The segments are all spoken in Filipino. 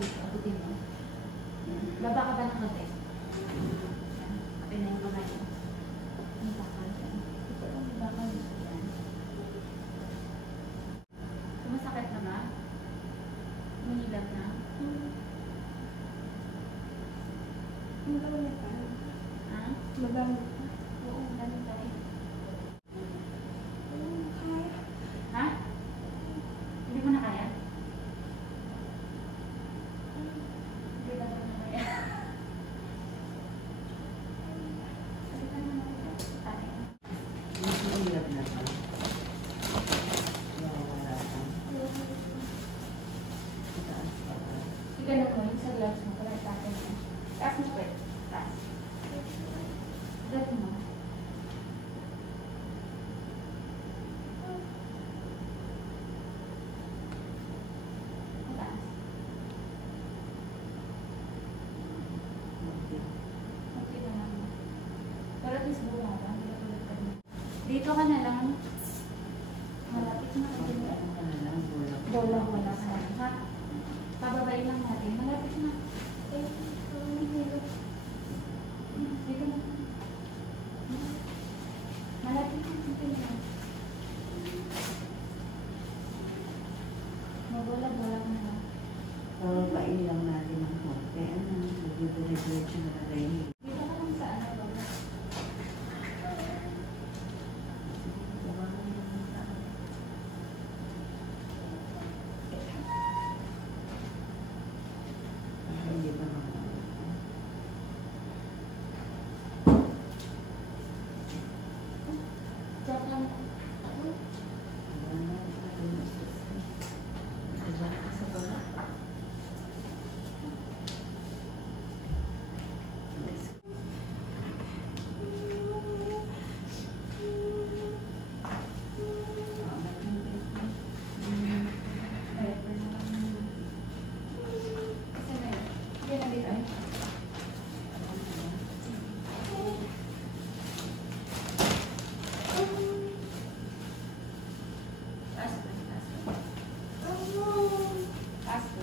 dito. Abutin mo. Baba ka ba ng konti? Kapin na yung kamay mo. May bakal dyan. Ito lang may bakal dito yan. Sumasakit na ba? Mahilap na? Magawa pa. Ha? Magawa pa. Oo, dami tayo. Kaya. Ha? Hindi mo na kaya? Hindi ba na kaya? Sabi ka naman ako. Tayo. Mas mahirap na pa. Wala ka. Itaas pa ka. Ganun mo, yung sa gloves mo, pala tayo mo. Taas mo pa. Taas. Ganun mo. Taas. Okay na lang. Pero at least buo ka. Hindi ka tulad ka din. Dito ka na lang. Malapit na ka din. Ano ka na lang, bulak. Bolang wala ka lang. Ha? Pababain lang natin. Malapit na. Dito na. Malapit na. Dito na. Mabulag-bulag na lang. Pababain lang natin ang konti. Ano, magbibulit-bulit na rin. Dito ka lang sa ano. Hindi pa naman. Diyan lang. Yan na dito. Taas ko. Taas ko.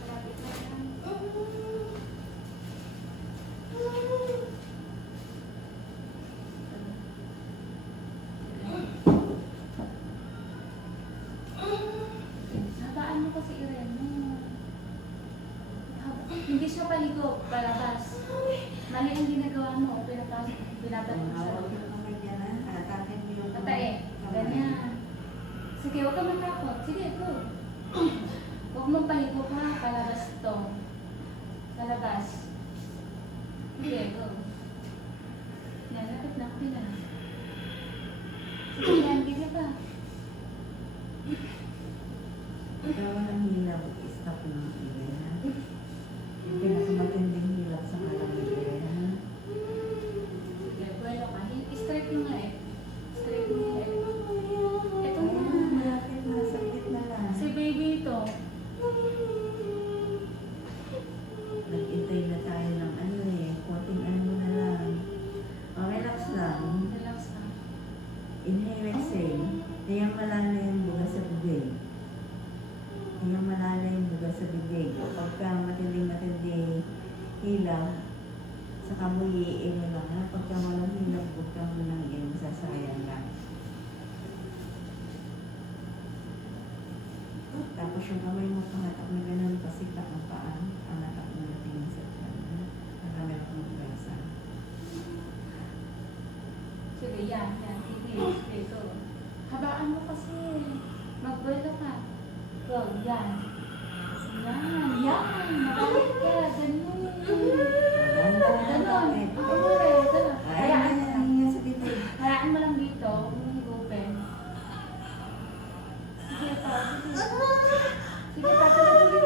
Malapit na yan. Habaan mo kasi Iren mo. Hindi siya paligo, palabas. Mali ang ginagawa mo, pinapat mo sa Hawak loob. yung kamay niya na. Atakin mo yung Patae. Ganyan. Sige, huwag ka matakot. Sige, go. Huwag mong paligo pa, palabas to. Palabas. Sige, go. Yan, lapit na, kapila na. Sige, yan, sige pa. Ikaw ang hilap. Stop ng ilay, ha? Yung pinakamatinding hilap sa kalang ilay, ha? Sige, buwelo ka. Straight mo nga eh. Straight mo nga eh. Ito na. Malapit na. Sakit na lang. Si baby ito. Nag-intay na tayo ng ano eh. Konting ano na lang. Oh, relax lang. Relax ka. Inhale, exhale. Tingnan malalim buga sa bibig. Tingnan malalim buga sa bibig. O pagka matinding hilaw, saka mo i-iin mo lang. Ha? Pagka walang hilaw, huwag ka mo nang iin. Masasayang lang. Tapos yung kamay mo pangatak na ganun, pasitak ang paa. Pangatak mo na tingin sa tiyan. Nakamit mo ang gasa. Sige, yan. Sige, sige, go. Habaan mo kasi. Magbuelo ka. Go, yan. Yan. Makalik ka. Ganun. Ganon. Umure. Ganon. Ay, sa bibig. Hayaan mo lang dito. Huwag mo higupen. Sige pa. Sige. Sige pa. Tuloy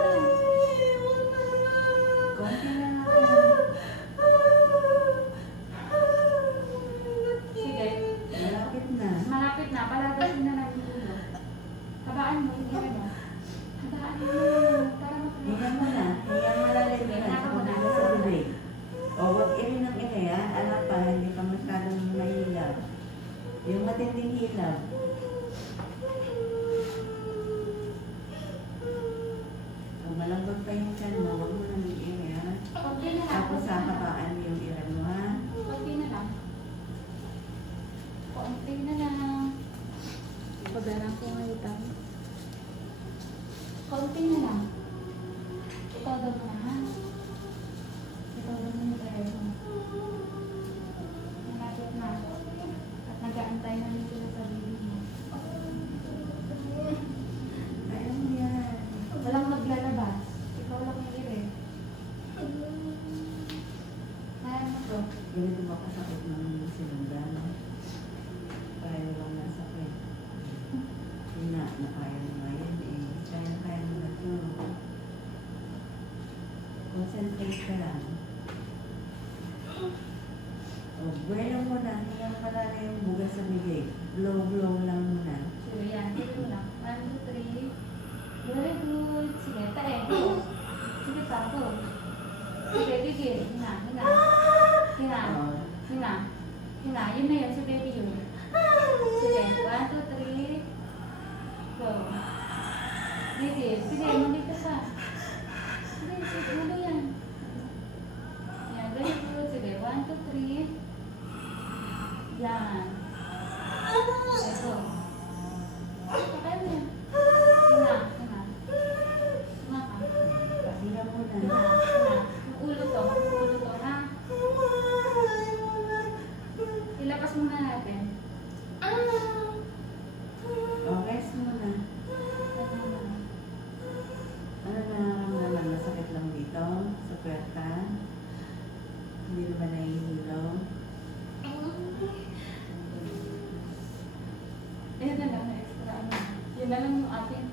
Concentrate ka lang. O, buwelo muna. Hiyang malalim, buga sa bibig. Blow lang muna. Sige, yan. Sige mo lang. 1, 2, 3. Very good. Sige, tae. Go. Sige pa, go. Sige, gigil. Hinga, hinga. Hinga. Hinga. Hinga. Yun na yun. Si baby yun. Sige, 1, 2, 3. Go. Gigil. Sige, muli ka pa. Sige, sige, ulo yan. Yan, very good. Sige, 1, 2, 3. Yan. Ito. Kaya mo yan. Hinga, hinga. Hinga ka. Pahinga muna. Hinga, hinga. Ulo to, ha? Ilapas muna natin. O, rest muna. Ano nararamdaman? Masakit lang dito? Sa puwerta? Hindi naman nahihilo? Ayun na lang, na extra ano. Yun na lang yung atin.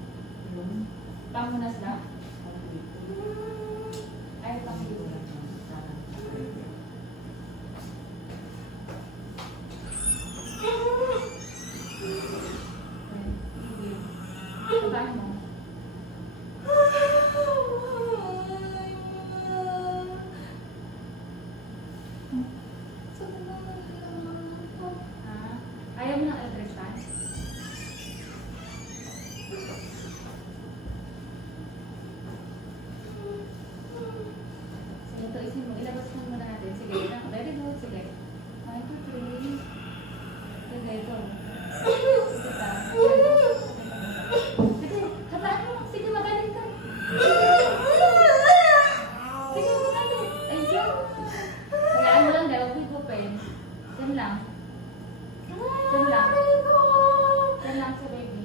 Yung? Pamunas lang. Ay, pamunas. Paano mo? Ha? Ayaw mo ng electric. Sige, ito isin mo. Ilabas mo muna natin. Sige, very good. Sige. 1, 2, 3. Sige, ito. Sige pa. Sige, hataan mo. Sige, magaling ka. Sige, magaling. Ayun. Hayaan mo lang dahil huwag open. Yan lang. Yan lang. Yan lang sa baby.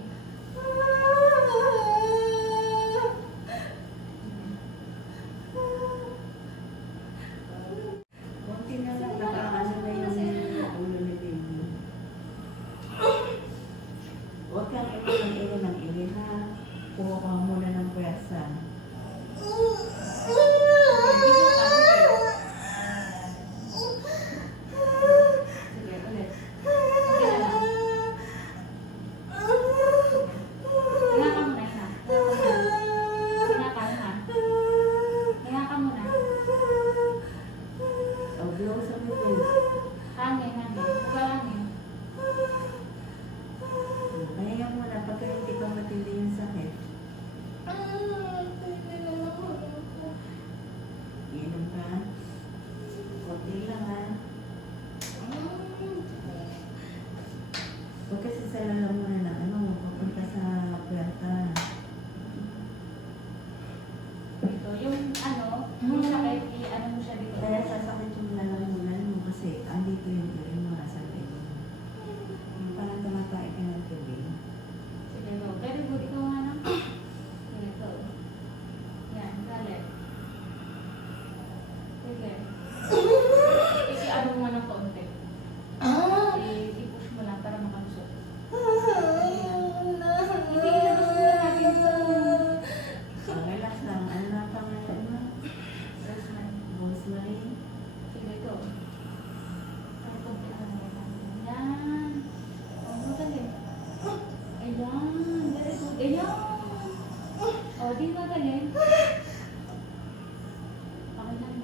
Kunti na lang, nakaano na yung ulo ni baby. Huwag kang ilo ng ili ha. Kuha ka muna ng pwersa. Sige, ulit. Okay na lang. Hinga ka muna, hinga. Hinga ka, hinga. Hinga ka muna. O, blow sa bibig. Hangin, hangin. Hangin. Pahinga muna pagka hindi pa matindi yung sakit. Inom ka. Kunti lang ha. Huwag kasi salala muna ng ano, papunta sa puwerta. Ito, yung ano, yung sakit, i-ano mo siya dito. Kaya sasakit yung lalamunan mo kasi andito yung irin mo nasa leg mo. Yung parang tumatay ka ng tubig. Sige, go. Very good. Ikaw nga lang. Sige, go. Yan, galit. Sige. I-ano mo ng konti. I-push mo lang para makalusot. Hindi, ilabas mo lang natin ito. Relax lang. Ano na ang pangalan mo? Rosemary. Rosemary. Sige, go. Para konti ano mo. Yan. Oh, galing. Ayan. Very good. Ayan. Oh, di ba galing? Okay lang.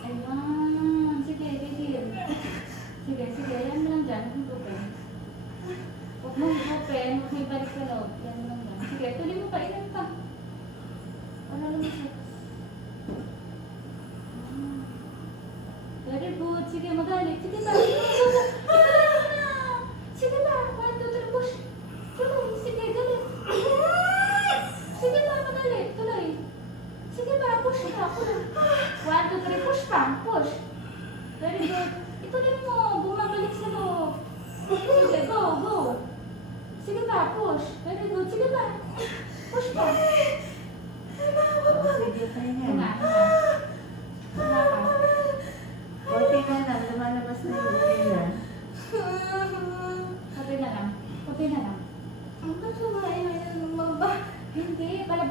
Ayan. Sige, gigil. Sige, sige. Ayan mo lang dyan. Huwag mong open. Huwag mong open. Huwag mong ibalik sa loob. Yan mo lang dyan. Sige, tuloy mo pa. Ilan pa. Wala lumusot. Very good. Sige, magalit. Sige ba? Sige ba? 1, 2, 3, push. Tuloy. Sige, galit. Sige ba? Magalit. Tuloy. Sige ba? Push pa. Push. 1, 2, 3, push pa. Push. Very good. Ituloy mo. Bumabalik sa loob. Sige, go, go. Sige ba? Push. Very good. Sige ba? Push pa.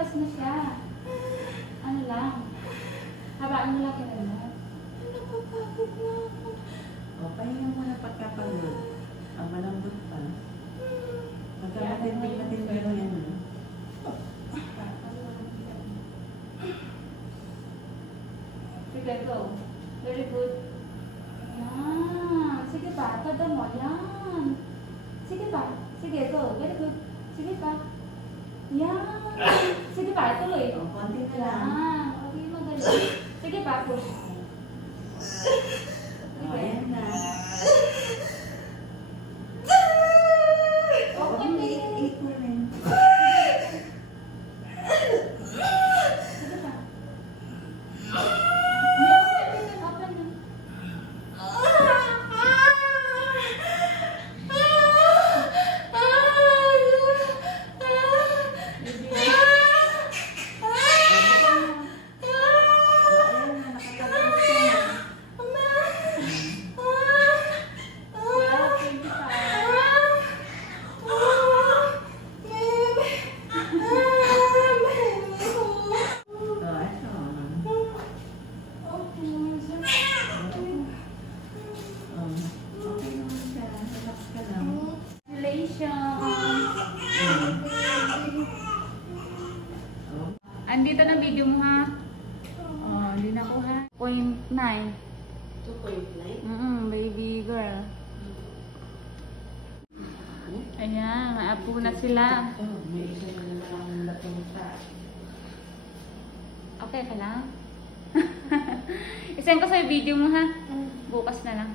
lalabas na siya. Ano lang. Habaan mo lang kinalabas. Napapagod na ako. O, pahinga muna pagkapagod. Ang malambot pa. Magkamatindi-matindi mo yan. Sige, go. Very good. Yan. Sige pa, tada mo. Yan. Sige pa. Sige, go. Very good. Sige pa. Yan. Sige pa, tuloy. O, konti na lang. Yan. Okay, magaling. Sige pa, push. O, ayan na. O, Okay. i-eat mo rin. Sige pa. Yan. Open na. O, ayan na, nakatapos na. Well, 25. O, ito. O, okay naman siya. Relax ka lang. Congratulations! O, Andito na video mo ha. Oh, hindi na ko ha. 0.9. 2.9? Baby girl. Ayan, maapo na sila. ito, may isa na lang napunta. Okay ka lang? Isend ko sa video mo ha. Bukas na lang.